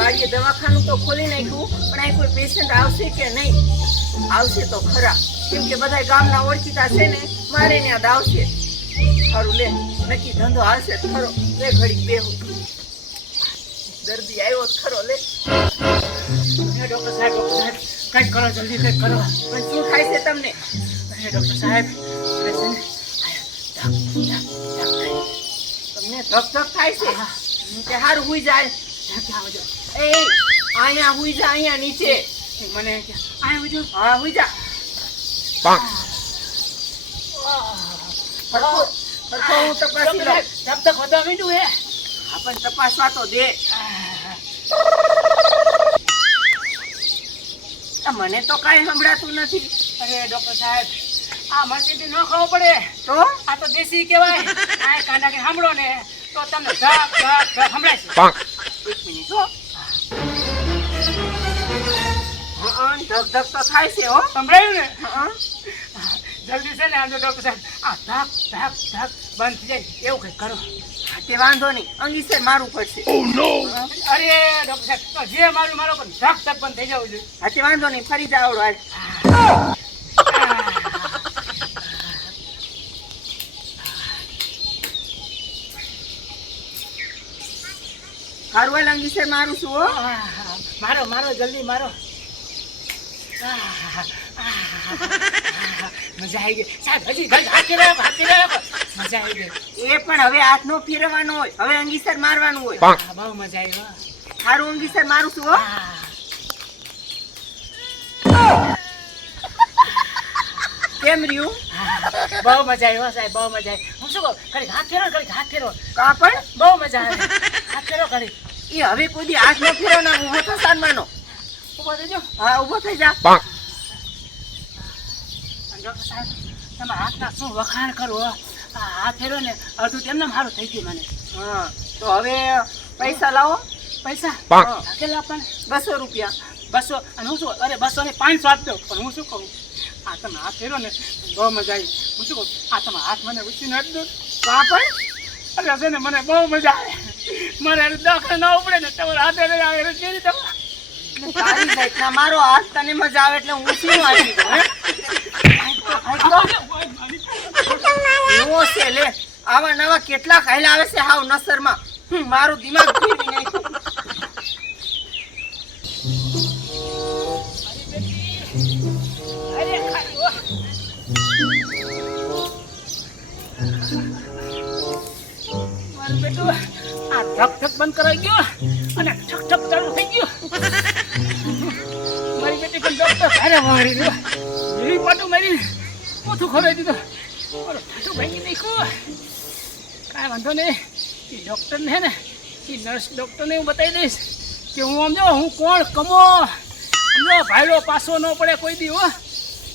વાડીએ દવાખાનું તો ખોલી નાખ્યું પણ અહીં કોઈ પેશન્ટ આવશે કે નહીં? આવશે તો ખરા, કેમ કે બધા ગામના ઓળખીતા છે ને, મારે ત્યાં આવશે. ખરું લે, નક્કી ધંધો હાલશે ખરો. લે ઘડી બેહું, દર્દી આવ્યો ખરો. લે ડોક્ટર સાહેબ કંઈક કરો, જલ્દી કંઈક કરો. પણ શું થાય છે તમને? ડોક્ટર સાહેબ તમને ધક ધક થાય છે કે હારું હુઈ જાય? એ અહીંયા હુઈ જા, અહીંયા નીચે. મને હા હુઈ જા. સરખો હું તપાસી લઉં. ધક ધક વધવા માંડ્યું હે. હા પણ તપાસવા તો દે. મને તો કાંઈ સંભળાતું નથી. અરે ડોક્ટર સાહેબ, આ મશીનથી ન ખાવું પડે તો આ તો દેશી કહેવાય. આ કાંડા કે સાંભળો ને તો તમને ધક ધક ધક સંભળાય છે. એક મિનિટ હો. હા ધક ધક તો થાય છે હો. સંભળાયું ને? હા જલ્દી છે ને આજો ડોક્ટર સાહેબ, આ ધક ધક ધક બંધ થઈ જાય એવું કંઈક કરો. તે વાંધો નહીં, અંગીસે મારવું પડશે. અરે ડોક્ટર સાહેબ, તો જે મારું મારો પણ ધક ધક બંધ થઈ જવું જોઈએ. હા તે વાંધો નહીં, ફરી જાવ હાલ. હારું હાલ અંગીસે મારું છું હો. મારો મારો જલ્દી મારો. મજા આવી ગઈ સાહેબ. હજી હાથે રાખો, હાથે રાખો. મજા આવી ગઈ. એ પણ હવે હાથ નો ફેરવવાનો હોય, હવે અંગીસર મારવાનું હોય. બહુ મજા આવી. હારું અંગીસર મારું છું હો. કેમ રહ્યું? બહુ મજા આવી સાહેબ, બહુ મજા આવી. હું શું કહું, ઘડીક હાથ ફેરો, ઘડીક હાથ ફેરો. કા પણ બહુ મજા આવે. હાથ ફેરો ઘડીક. એ હવે કોઈ દી હાથ નો ફેરવવાનો, ઊભો થો સાનમાનો. ઉભો થઈ જાઓ. હા ઊભો થઈ જા. ડોક્ટર સાહેબ, તમે હાથના શું વખાણ કરો. આ હાથ ફેરો ને અડધું તેમને સારું થઈ ગયું મને. હા તો હવે પૈસા લાવો. પૈસા કેટલા પણ? 200 રૂપિયા. 200. અને હું શું, અરે 200 ને 500 આપજો. પણ હું શું કહું, આ તમે હાથ ફેરો ને બહુ મજા આવી. હું શું કહું, આ તમે હાથ મને ઉછીને આપજો. કા પણ અરે છે ને મને બહુ મજા આવે. મારે દાખલ ના ઉપડે ને તમારા હાથે નહીં આવે એટલે કેવી રીતે? તારી જાતના મારો હાથ તને મજા આવે એટલે હું શું આપી દઉં હે? એવો છે લે, આવા નવા કેટલા ખાયલા આવે છે હાવ નસરમાં. મારું દિમાગ ફેરવી નાખ્યું. અરે ખાલી હો. મારું બેટું આ ધક ધક બંધ કરાઈ ગયો અને ઠક ઠક ચાલુ થઈ ગયું. મારી બેટી પણ ડોક્ટર ભારે વાળી રહ્યો. એવી પાટું મારી પોતું ખોરાઈ દીધો. મારો ઠાઠું ભાંગી નાખ્યું. કાંઈ વાંધો નહીં, એ ડૉક્ટરને હે ને, એ નર્સ ડૉક્ટરને હું બતાવી દઈશ કે હું સમજો હું કોણ કમો. સમજો ભાઈલો પાછો ન પડે કોઈ દી હો.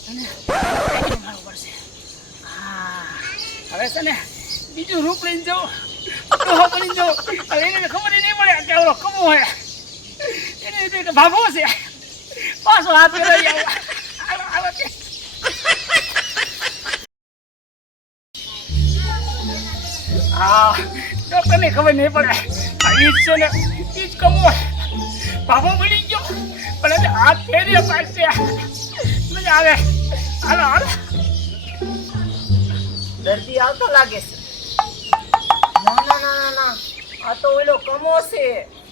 અને મારવું પડશે. હા હવે છે ને બીજું રૂપ લઈને જાઉં, ડોહો બની જાઉં. હવે એને ખબર નહીં પડે કે ઓલો કમો હોય. એને ભાભો છે, પાછો હાથ લઈ આવો. હા ડોક્ટરને ખબર નહીં પડે. આ ઈ જ છે ને, ઈ જ કમો ભાભો બની ગયો. પણ એને હાથ ફેરી પાડશે. મજા આવે. હાલો હાલો. દર્દી આવતો લાગે છે. ના ના ના ના, આ તો ઓલો કમો છે.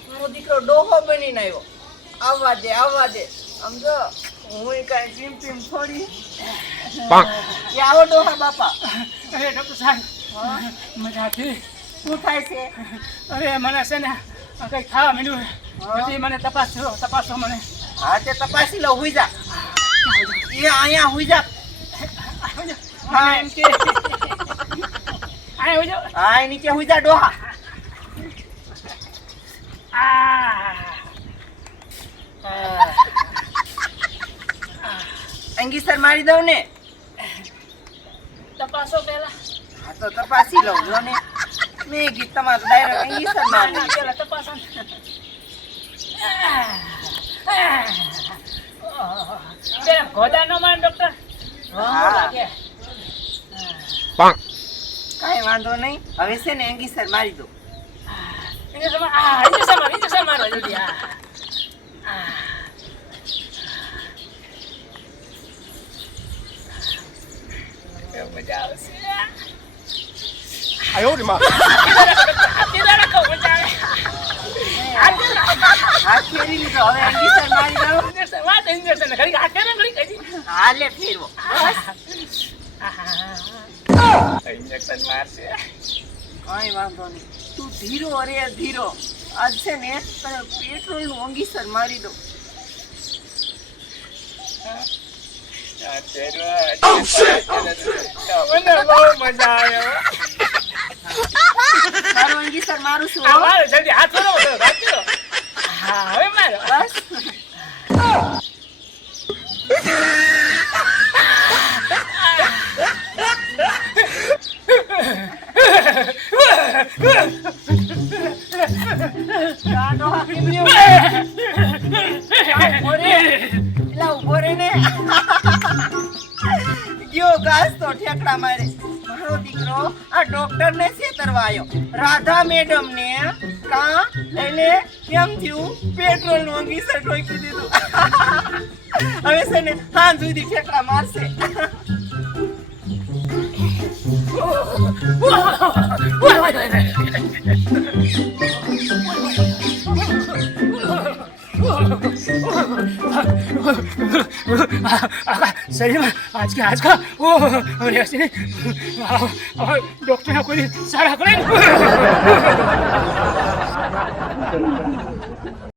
મારો દીકરો ડોહો બનીને આવ્યો. આવવા દે આવવા દે. સમજો હું કાંઈ જીમ પીમ થોડી. એ આવો ડોહા બાપા. અરે ડોક્ટર સાહેબ, મજા આવી. શું થાય છે? અરે મને છે ને કંઈક ખાવા માંડ્યું. બધી મને તપાસો મને. હા તે તપાસી લો. હુઈ જા. એ અહીંયા હુઈ જા. હા એમ કે આ હોય જાઓ. હા એ નીચે હુઈ જા ડોહા. અંગીસર મારી દઉં ને? તપાસો પહેલા. હા તો તપાસી લઉં જો ને. મેં ગીત તમારું ડાયરેક્ટ અંગીસર મારવું. પહેલા તપાસો. ગોદા નો માન ડોક્ટર. હા કાંઈ વાંધો નહીં. હવે છે ને અંગીસર મારી દો. ઇન્જેક્શન મારો જલ્દી. મજા આવશે આયો રે માં તેરા રાખો મજા આવે હાથ ફેરી લીધો હવે ઇન્જેક્શન મારી દો વાત ઇન્જેક્શન ઘડી હાથ ફેરે ઘડી કજી હાલે ફેરવો બસ ઇન્જેક્શન મારશે કઈ વાંધો નહીં તું ધીરો અરે ધીરો આજ છે ને તને પેટ્રોલ નું અંગીસર મારી દો મને બહુ મજા આવ્યો તારું અંગીસર મારું છું હો. મારો જલ્દી હાથ ફેરવો રાખજો હા હવે મારો બસ કાંડો હાકી મળ્યો. ઉભો રે. એલા ઉભો રે ને ગયો ઘાસ તો ઠેકડા મારે મારો દીકરો આ ડોક્ટર ને છેતરવા આવ્યો રાધા મેડમ ને એટલે કેમ થયું પેટ્રોલ નું અંગીસર ઠોકી દીધું હવે છે ને સાંજ સુધી ઠેકડા મારશે सही में आज का वो ऐसे डॉक्टर ने कोई सारा करे